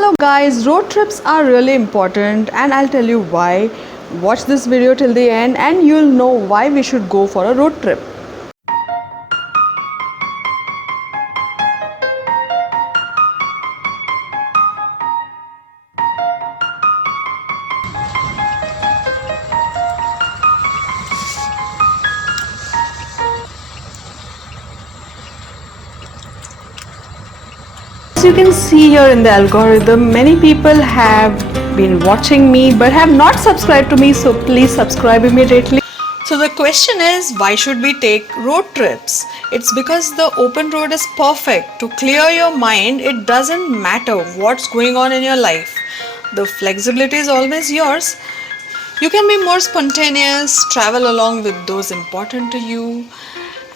Hello guys, road trips are really important and I'll tell you why. Watch this video till the end and you'll know why we should go for a road trip. As you can see here in the algorithm, many people have been watching me but have not subscribed to me, so please subscribe immediately. So the question is, why should we take road trips? It's because the open road is perfect to clear your mind. It doesn't matter what's going on in your life. The flexibility is always yours. You can be more spontaneous, travel along with those important to you.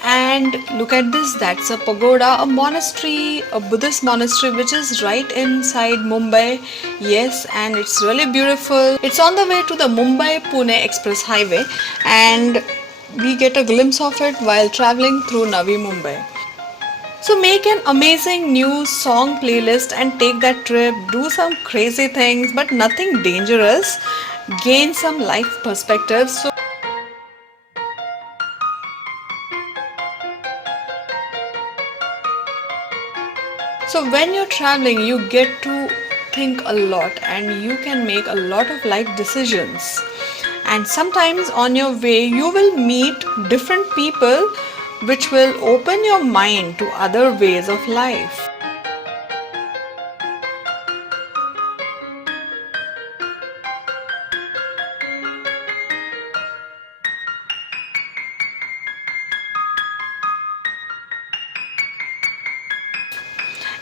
And look at this, that's a pagoda, a monastery, a Buddhist monastery which is right inside Mumbai. Yes, and it's really beautiful. It's on the way to the Mumbai-Pune Express Highway and we get a glimpse of it while traveling through Navi Mumbai. So make an amazing new song playlist and take that trip, do some crazy things but nothing dangerous, gain some life perspectives. So when you're traveling, you get to think a lot and you can make a lot of life decisions. And sometimes on your way, you will meet different people which will open your mind to other ways of life.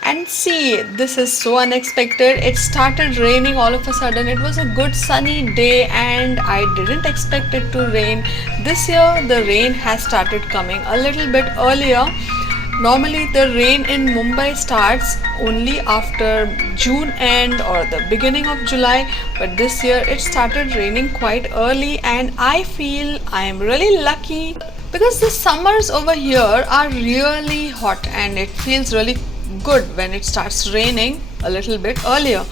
And see, this is so unexpected. It started raining all of a sudden. It was a good sunny day and I didn't expect it to rain. This year the rain has started coming a little bit earlier. Normally the rain in Mumbai starts only after June end or the beginning of July, but this year it started raining quite early and I feel I am really lucky because the summers over here are really hot and it feels really good when it starts raining a little bit earlier.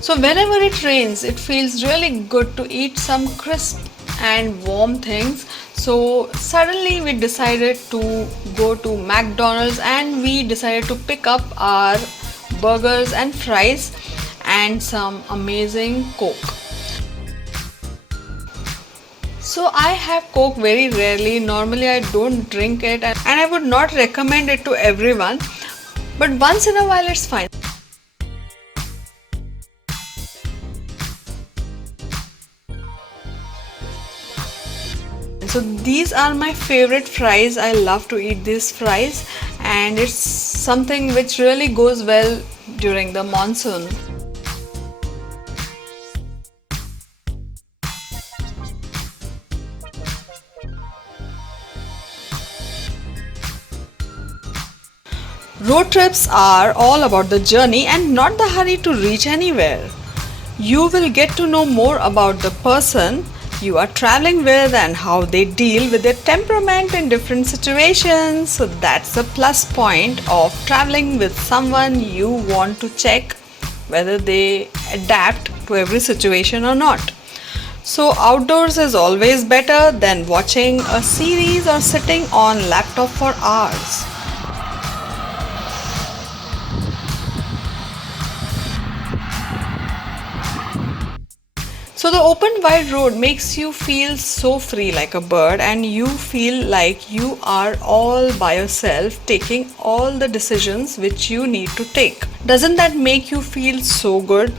So whenever it rains, it feels really good to eat some crisp and warm things. So suddenly we decided to go to McDonald's and we decided to pick up our burgers and fries and some amazing Coke. So I have Coke very rarely. Normally I don't drink it and I would not recommend it to everyone, but once in a while it's fine. So these are my favorite fries. I love to eat these fries and it's something which really goes well during the monsoon. Road trips are all about the journey and not the hurry to reach anywhere. You will get to know more about the person you are traveling with and how they deal with their temperament in different situations. So that's the plus point of traveling with someone. You want to check whether they adapt to every situation or not. So outdoors is always better than watching a series or sitting on laptop for hours. So the open wide road makes you feel so free like a bird and you feel like you are all by yourself taking all the decisions which you need to take. Doesn't that make you feel so good?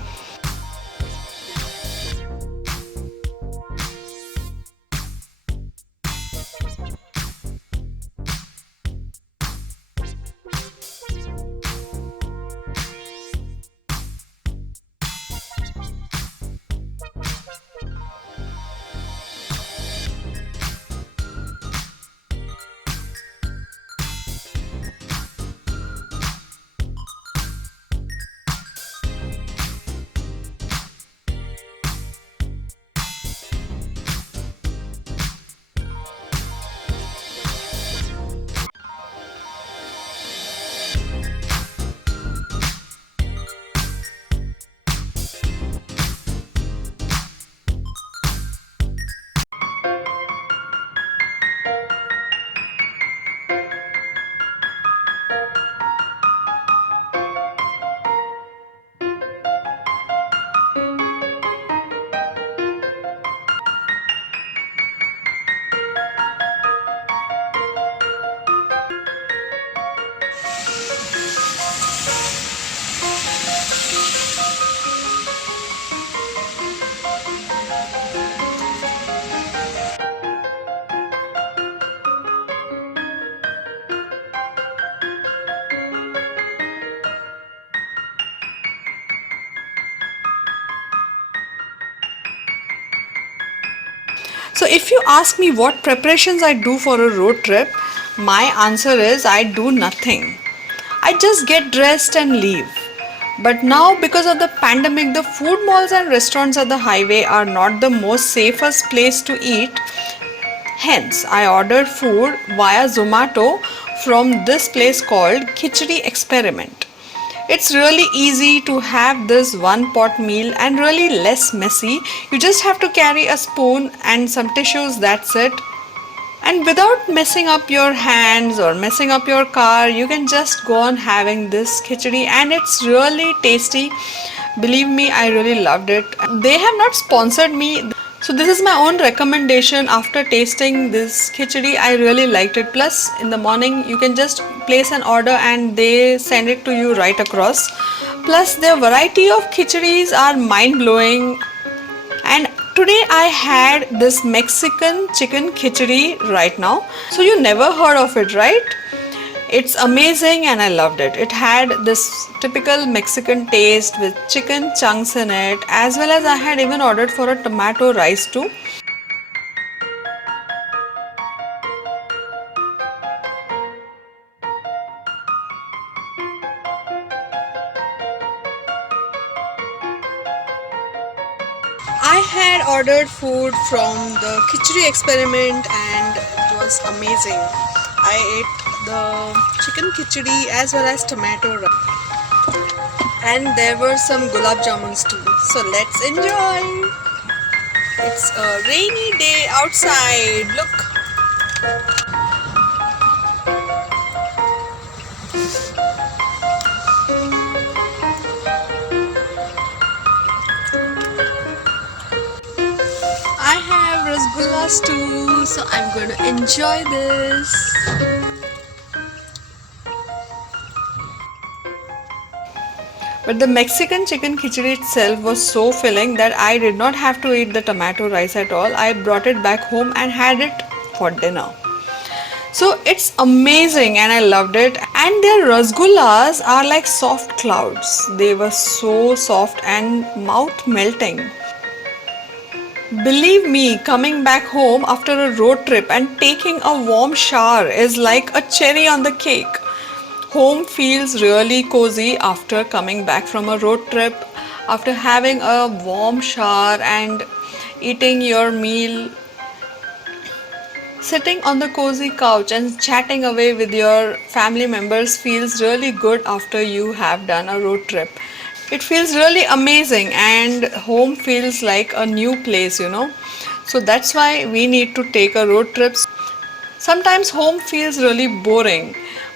So if you ask me what preparations I do for a road trip, my answer is I do nothing. I just get dressed and leave. But now, because of the pandemic, the food malls and restaurants at the highway are not the most safest place to eat. Hence, I ordered food via Zomato from this place called Khichdi Experiment. It's really easy to have this one pot meal and really less messy. You just have to carry a spoon and some tissues, that's it. And without messing up your hands or messing up your car, you can just go on having this khichdi, and it's really tasty. Believe me, I really loved it. They have not sponsored me. So this is my own recommendation. After tasting this khichdi, I really liked it. Plus in the morning you can just place an order and they send it to you right across. Plus their variety of khichdi's are mind-blowing. And today I had this Mexican chicken khichdi right now. So you never heard of it, right? It's amazing and I loved it. It had this typical Mexican taste with chicken chunks in it, as well as I had even ordered for a tomato rice too. I had ordered food from the Khichdi Experiment and it was amazing. I ate the chicken khichdi as well as tomato rice. And there were some gulab jamuns too. So let's enjoy. It's a rainy day outside. Look. I have rasgullas too, so I'm going to enjoy this. But the Mexican chicken khichdi itself was so filling that I did not have to eat the tomato rice at all. I brought it back home and had it for dinner. So it's amazing and I loved it. And their rasgullas are like soft clouds. They were so soft and mouth melting. Believe me, coming back home after a road trip and taking a warm shower is like a cherry on the cake. Home feels really cozy after coming back from a road trip, after having a warm shower and eating your meal. Sitting on the cozy couch and chatting away with your family members feels really good after you have done a road trip. It feels really amazing and home feels like a new place, you know. So that's why we need to take a road trip. Sometimes home feels really boring,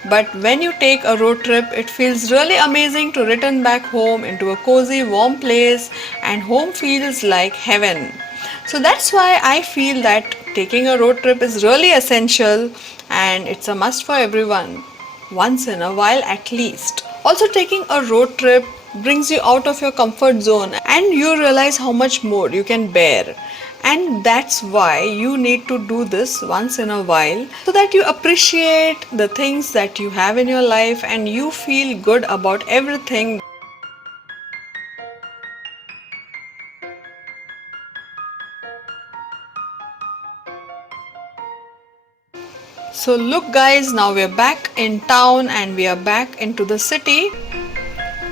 but when you take a road trip, it feels really amazing to return back home into a cozy, warm place, and home feels like heaven. So that's why I feel that taking a road trip is really essential and it's a must for everyone, once in a while at least. Also, taking a road trip brings you out of your comfort zone and you realize how much more you can bear. And that's why you need to do this once in a while so that you appreciate the things that you have in your life and you feel good about everything. So look guys, now we are back in town and we are back into the city.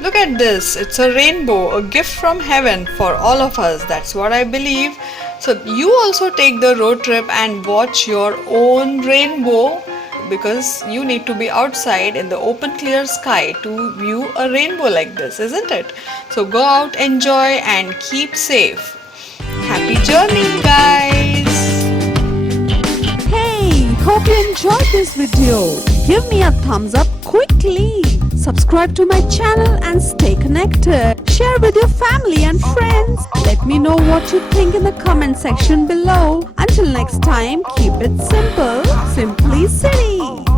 Look at this, it's a rainbow, a gift from heaven for all of us. That's what I believe. So you also take the road trip and watch your own rainbow, because you need to be outside in the open clear sky to view a rainbow like this, isn't it? So go out, enjoy and keep safe. Happy journey guys! Hey, hope you enjoyed this video. Give me a thumbs up quickly. Subscribe to my channel and stay connected. Share with your family and friends. Let me know what you think in the comment section below. Until next time, keep it simple. Simply City.